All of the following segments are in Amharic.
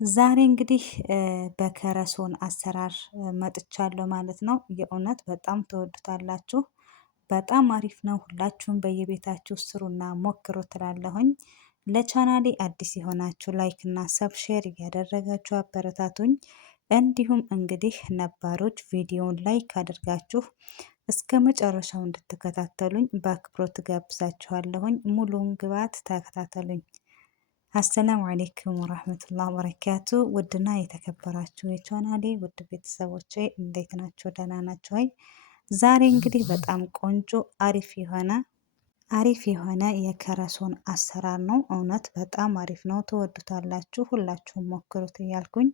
ዛሬ እንግዲህ በከረሶን አሰራር መጥቻለሁ ማለት ነው። የእውነት በጣም ትወዱታላችሁ። በጣም አሪፍ ነው። ሁላችሁም በየቤታችሁ ስሩና ሞክሩ ትላለሁኝ። ለቻናሌ አዲስ የሆናችሁ ላይክ እና ሰብ ሼር እያደረጋችሁ አበረታቱኝ። እንዲሁም እንግዲህ ነባሮች ቪዲዮውን ላይክ አድርጋችሁ እስከ መጨረሻው እንድትከታተሉኝ በአክብሮት ጋብዛችኋለሁኝ። ሙሉውን ግብዓት ተከታተሉኝ። አሰላሙ አሌይኩም ወራህመቱላህ ወበረካቱ። ውድና የተከበራችሁ የቻናሌ ውድ ቤተሰቦቼ እንዴት ናቸው? ደህና ናቸው ወይ? ዛሬ እንግዲህ በጣም ቆንጆ አሪፍ የሆነ የከረሶን አሰራር ነው። እውነት በጣም አሪፍ ነው። ትወዱታላችሁ። ሁላችሁም ሞክሩት እያልኩኝ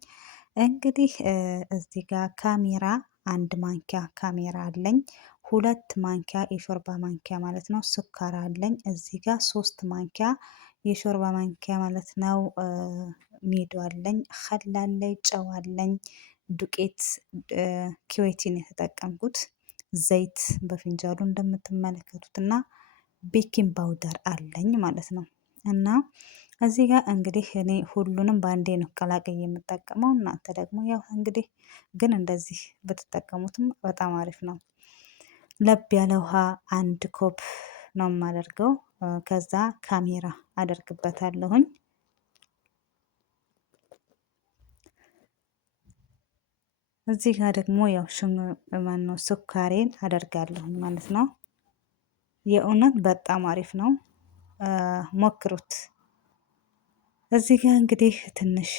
እንግዲህ እዚህ ጋር ካሜራ አንድ ማንኪያ ካሜራ አለኝ። ሁለት ማንኪያ የሾርባ ማንኪያ ማለት ነው ስኳር አለኝ። እዚህ ጋር 3 ማንኪያ የሾርባ ማንኪያ ማለት ነው ሜዶ አለኝ። ኸል አለኝ፣ ጨው አለኝ፣ ዱቄት ኪዌቲን የተጠቀምኩት፣ ዘይት በፍንጃሉ እንደምትመለከቱት እና ቤኪንግ ፓውደር አለኝ ማለት ነው። እና እዚህ ጋር እንግዲህ እኔ ሁሉንም በአንዴ ነው ቀላቅዬ የምጠቀመው። እናንተ ደግሞ ያው እንግዲህ ግን እንደዚህ ብትጠቀሙትም በጣም አሪፍ ነው። ለብ ያለ ውሃ 1 ኮብ ነው የማደርገው። ከዛ ካሜራ አደርግበታለሁኝ። እዚህ ጋር ደግሞ ያው ማነው ስኳሬን አደርጋለሁኝ ማለት ነው። የእውነት በጣም አሪፍ ነው፣ ሞክሩት። እዚህ ጋር እንግዲህ ትንሽ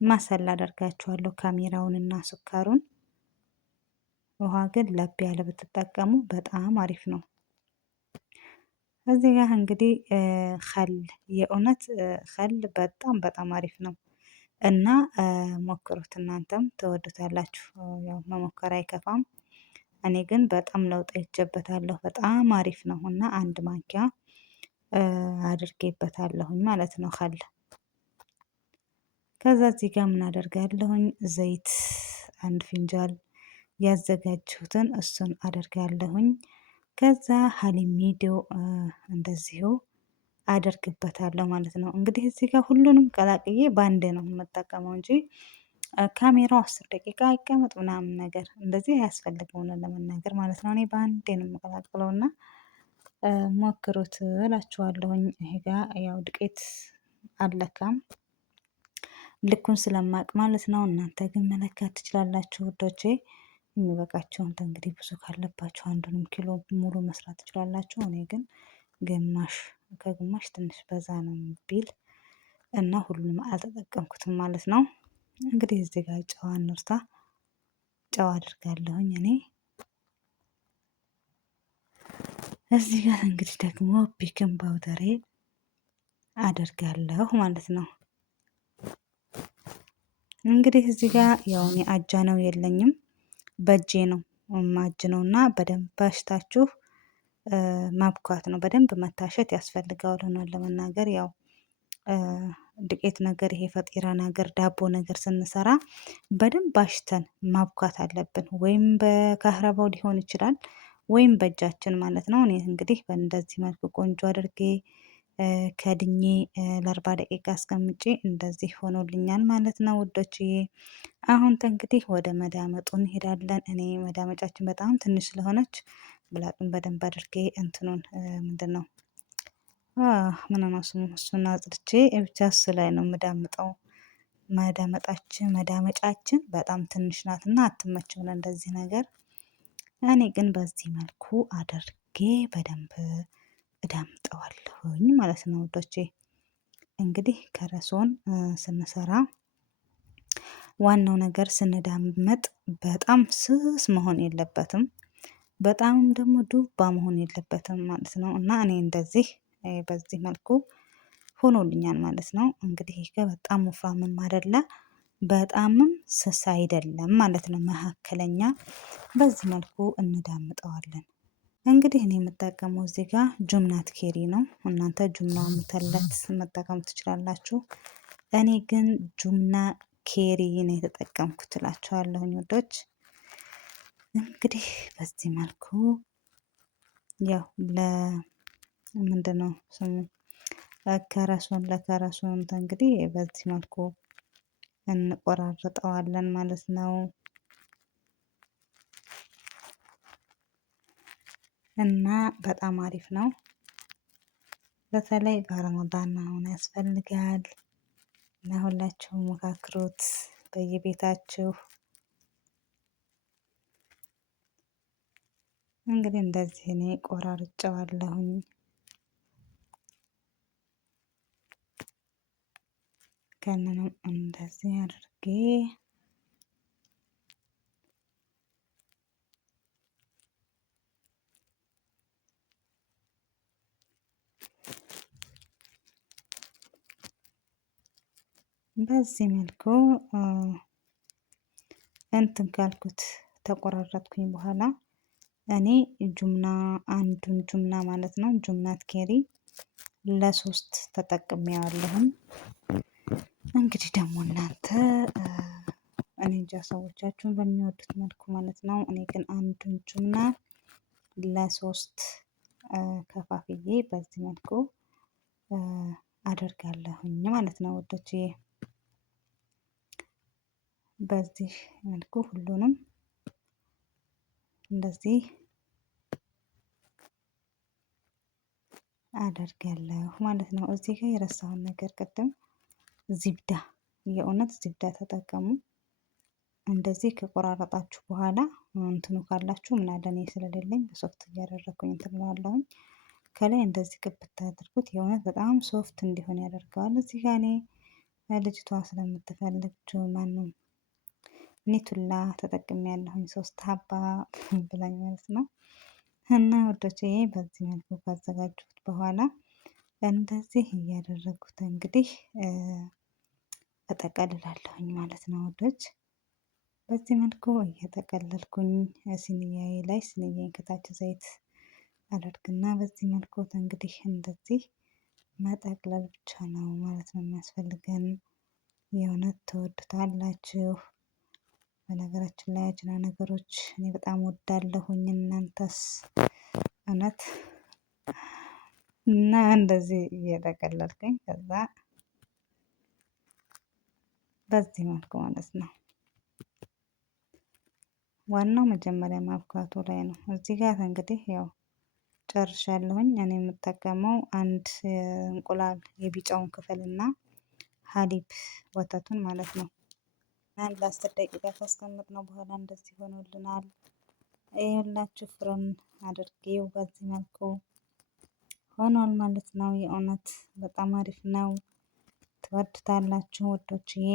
ማሰላ አደርጋችኋለሁ ካሜራውንና ስኳሩን። ውሃ ግን ለብ ያለ ብትጠቀሙ በጣም አሪፍ ነው። እዚህ ጋር እንግዲህ ኸል የእውነት ኸል በጣም አሪፍ ነው እና ሞክሩት። እናንተም ትወዱታላችሁ። ያው መሞከር አይከፋም። እኔ ግን በጣም ለውጥ አይቼበታለሁ። በጣም አሪፍ ነው እና 1 ማንኪያ አድርጌበታለሁኝ ማለት ነው ኸል። ከዛ እዚህ ጋር ምን አደርጋለሁኝ ዘይት 1 ፊንጃል ያዘጋጅሁትን እሱን አደርጋለሁኝ። ከዛ ሀሊሚዶ እንደዚሁ አደርግበታለሁ ማለት ነው። እንግዲህ እዚህ ጋር ሁሉንም ቀላቅዬ ባንዴ ነው የምጠቀመው እንጂ ካሜራው 10 ደቂቃ አይቀመጥ ምናምን ነገር እንደዚህ አያስፈልገውም ለመናገር ማለት ነው። እኔ ባንዴ ነው የምቀላቅለው እና ሞክሩት እላችኋለሁኝ። ይሄ ጋር ያው ዱቄት አለካም ልኩን ስለማቅ ማለት ነው። እናንተ ግን መለካት ትችላላችሁ ውዶቼ። የሚበቃቸውን እንግዲህ ብዙ ካለባችሁ አንዱንም ኪሎ ሙሉ መስራት ትችላላችሁ። እኔ ግን ግማሽ ከግማሽ ትንሽ በዛ ነው ቢል እና ሁሉንም አልተጠቀምኩትም ማለት ነው። እንግዲህ እዚህ ጋር ጨው አንርሳ፣ ጨው አድርጋለሁኝ እኔ። እዚህ ጋር እንግዲህ ደግሞ ቤኪንግ ፓውደሬ አደርጋለሁ ማለት ነው። እንግዲህ እዚህ ጋር ያው እኔ አጃ ነው የለኝም፣ በእጄ ነው ማጅነው እና በደንብ አሽታችሁ ማብኳት ነው። በደንብ መታሸት ያስፈልገዋል። ሆኗል ለመናገር ያው ዱቄት ነገር ይሄ ፈጢራ ነገር ዳቦ ነገር ስንሰራ በደንብ አሽተን ማብኳት አለብን። ወይም በካህረባው ሊሆን ይችላል ወይም በእጃችን ማለት ነው። እኔ እንግዲህ በእንደዚህ መልኩ ቆንጆ አድርጌ ከድኜ ለ40 ደቂቃ አስቀምጬ እንደዚህ ሆኖልኛል ማለት ነው ውዶችዬ። አሁን እንግዲህ ወደ መዳመጡ እንሄዳለን። እኔ መዳመጫችን በጣም ትንሽ ስለሆነች ብላጡን በደንብ አድርጌ እንትኑን ምንድነው ምን ነው ስሙ እሱን አጽድቼ ብቻ እሱ ላይ ነው የምዳምጠው። መዳመጫችን በጣም ትንሽ ናትና አትመችም ለእንደዚህ ነገር። እኔ ግን በዚህ መልኩ አድርጌ በደንብ እዳምጠዋለሁኝ ማለት ነው ውዶቼ። እንግዲህ ከረሶን ስንሰራ ዋናው ነገር ስንዳመጥ በጣም ስስ መሆን የለበትም፣ በጣም ደግሞ ዱባ መሆን የለበትም ማለት ነው። እና እኔ እንደዚህ በዚህ መልኩ ሆኖልኛል ማለት ነው። እንግዲህ ይሄ በጣም ወፍራምም አይደለ በጣምም ስስ አይደለም ማለት ነው። መካከለኛ በዚህ መልኩ እንዳምጠዋለን። እንግዲህ እኔ የምጠቀመው እዚህ ጋር ጁምናት ኬሪ ነው። እናንተ ጁምና ሙተለት መጠቀም ትችላላችሁ። እኔ ግን ጁምና ኬሪ ነው የተጠቀምኩት እላችኋለሁኝ ውዶች። እንግዲህ በዚህ መልኩ ያው ምንድነው ስሙ ለከረሱን እንግዲህ በዚህ መልኩ እንቆራርጠዋለን ማለት ነው። እና በጣም አሪፍ ነው። በተለይ በረመዳን አሁን ያስፈልጋል እና ሁላችሁም ሞካክሩት በየቤታችሁ። እንግዲህ እንደዚህ እኔ ቆራርጬዋለሁኝ። ከነንም እንደዚህ አድርጌ በዚህ መልኩ እንትን ካልኩት ተቆራረጥኩኝ በኋላ እኔ አንዱን ጁምና ማለት ነው ጁምናት ኬሪ ለሶስት ተጠቅሜዋለሁኝ። እንግዲህ ደግሞ እናንተ እኔ እንጃ ሰዎቻችሁን በሚወዱት መልኩ ማለት ነው። እኔ ግን አንዱን ጁምና ለሶስት ከፋፍዬ በዚህ መልኩ አደርጋለሁኝ ማለት ነው ውዶችዬ። በዚህ መልኩ ሁሉንም እንደዚህ አደርጋለሁ ማለት ነው። እዚህ ጋር የረሳሁን ነገር ቅድም ዚብዳ፣ የእውነት ዚብዳ ተጠቀሙ። እንደዚህ ከቆራረጣችሁ በኋላ እንትኑ ካላችሁ ምን አለ እኔ ስለሌለኝ በሶፍት እያደረኩኝ እንትን እለዋለሁኝ። ከላይ እንደዚህ ቅብት አድርጉት። የእውነት በጣም ሶፍት እንዲሆን ያደርገዋል። እዚህ ጋር እኔ ልጅቷ ስለምትፈልግ ማነው ኒቱላ ተጠቅሜያለሁኝ 3 ሀባ ብላኝ ማለት ነው። እና ወዶችዬ በዚህ መልኩ ካዘጋጁት በኋላ እንደዚህ እያደረጉት እንግዲህ እጠቀልላለሁኝ ማለት ነው ወዶች። በዚህ መልኩ እየጠቀለልኩኝ ሲኒያዬ ላይ ሲኒያዬን ከታች ዘይት አደርግና በዚህ መልኩ እንግዲህ እንደዚህ መጠቅለል ብቻ ነው ማለት ነው የሚያስፈልገን። የእውነት ትወዱታላችሁ። በነገራችን ላይ አጅና ነገሮች እኔ በጣም ወዳለሁኝ። እናንተስ? እውነት እና እንደዚህ እየጠቀለልኩኝ ከዛ በዚህ መልኩ ማለት ነው። ዋናው መጀመሪያ ማብካቱ ላይ ነው። እዚህ ጋር እንግዲህ ያው ጨርሻለሁኝ። እኔ የምጠቀመው አንድ እንቁላል የቢጫውን ክፍል እና ሀሊብ ወተቱን ማለት ነው። አንድ ለ10 ደቂቃ ካስቀመጥነው በኋላ እንደዚህ ሆኖልናል። ይኸውላችሁ ፍርን አድርጌው በዚህ መልኩ ሆኗል ማለት ነው። የእውነት በጣም አሪፍ ነው። ትወዱታላችሁ ወዶችዬ።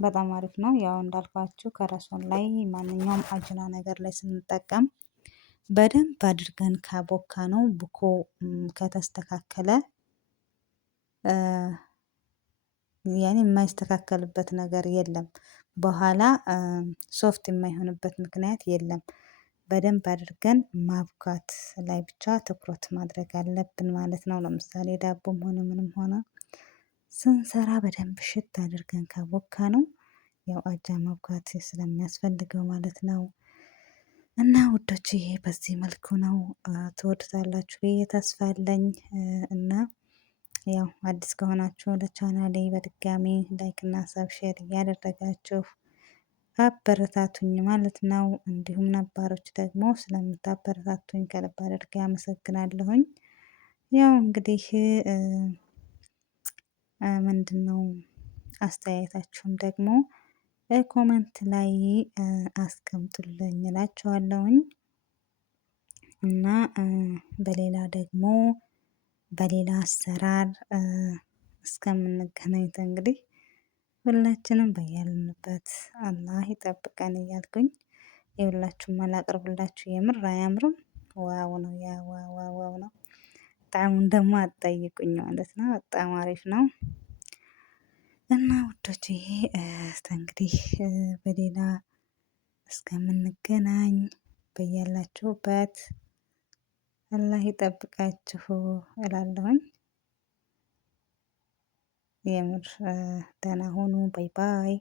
በጣም አሪፍ ነው። ያው እንዳልኳችሁ ከረሶን ላይ ማንኛውም አጅና ነገር ላይ ስንጠቀም በደንብ አድርገን ካቦካ ነው ቡኮ ከተስተካከለ ያኔ የማይስተካከልበት ነገር የለም። በኋላ ሶፍት የማይሆንበት ምክንያት የለም። በደንብ አድርገን ማብካት ላይ ብቻ ትኩረት ማድረግ አለብን ማለት ነው። ለምሳሌ ዳቦም ሆነ ምንም ሆነ ስንሰራ በደንብ ሽት አድርገን ካቦካ ነው ያው አጃ ማብካት ስለሚያስፈልገው ማለት ነው። እና ውዶችዬ በዚህ መልኩ ነው ትወዱታላችሁ ብዬ ተስፋ አለኝ። እና ያው አዲስ ከሆናችሁ ለቻናሌ በድጋሚ ላይክ እና ሰብስክራይብ እያደረጋችሁ አበረታቱኝ ማለት ነው። እንዲሁም ነባሮች ደግሞ ስለምታበረታቱኝ ከልብ አድርጌ አመሰግናለሁኝ። ያው እንግዲህ ምንድነው አስተያየታችሁን ደግሞ ኮመንት ላይ አስቀምጡልኝ እላችኋለሁኝ። እና በሌላ ደግሞ በሌላ አሰራር እስከምንገናኝ እንግዲህ ሁላችንም በያልንበት አላህ ይጠብቀን እያልኩኝ የሁላችሁም አላቅርብላችሁ። የምር አያምርም? ዋው ነው ያ ዋው ነው። ጣዕሙን ደግሞ አትጠይቁኝ ማለት ነው። በጣም አሪፍ ነው። እና ውዶች ይሄ እንግዲህ በሌላ እስከምንገናኝ በያላችሁበት አላህ ይጠብቃችሁ እላለሁኝ። የምር ደህና ሁኑ። ባይ ባይ።